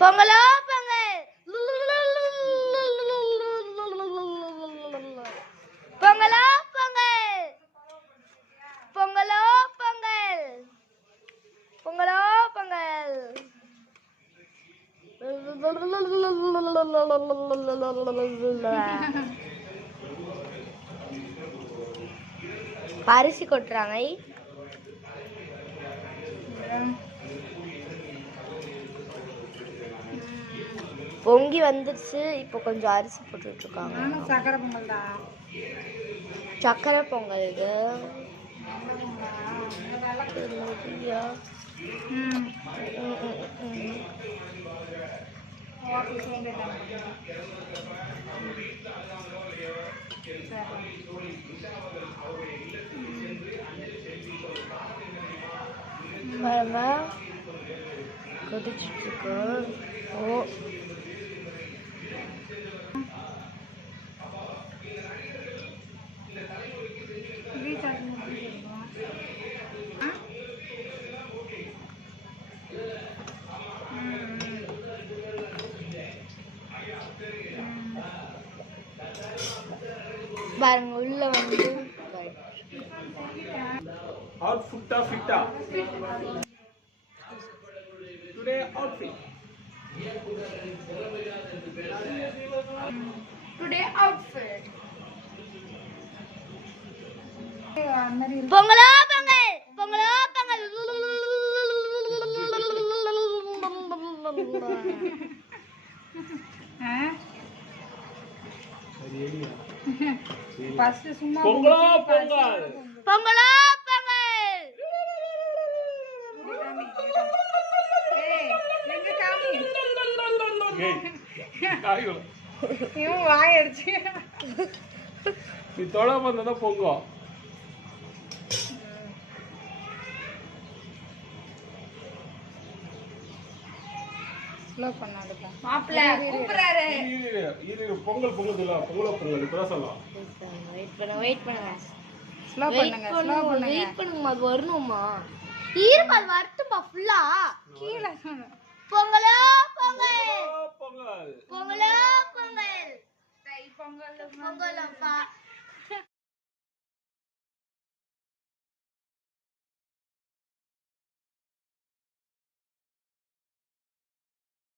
பொங்கலோ பொங்கல். பொங்கலோ பொங்கல். பொங்கலோ பொங்கல். பொங்கலோ பொங்கல். அரிசி கொட்டுறாங்க. பொங்கி வந்துருச்சு. இப்போ கொஞ்சம் அரிசி போட்டுட்டு இருக்காங்க. சக்கரை பொங்கல் தான். சக்கரை பொங்கல் இது. கொதிச்சுட்டு இருக்கு. ஓ பாருங்க உள்ள வந்து outfit today outfit பொங்கலோ பொங்கல். பொங்கலோ பொங்கல். ஃபர்ஸ்ட் சும்மா பொங்கலோ பொங்கல். பொங்கலோ பொங்கல். ஏய் எங்க காமி ஐயோ இவன் வாய் அடிச்சு நீ தொடாம இருந்தா பொங்கும். ஸ்லோ பண்ணாதப்பா. மாப்ள கூப்பிடுறாரு. பொங்கல் பொங்குதுல பொங்கலோ பொங்கல் இப்பதான் சொல்லலாம். வெயிட் பண்ணுங்க. ஸ்லோ பண்ணுங்க. ஸ்லோ பண்ணுங்க. வெயிட் பண்ணுங்க. அது வரணுமா? ஈரமால் வரட்டும்பா ஃபுல்லா. கீழ பொங்கலோ பொங்கல். பொங்கல் பொங்கலோ பொங்கல். தை பொங்கல் பொங்கலப்பா.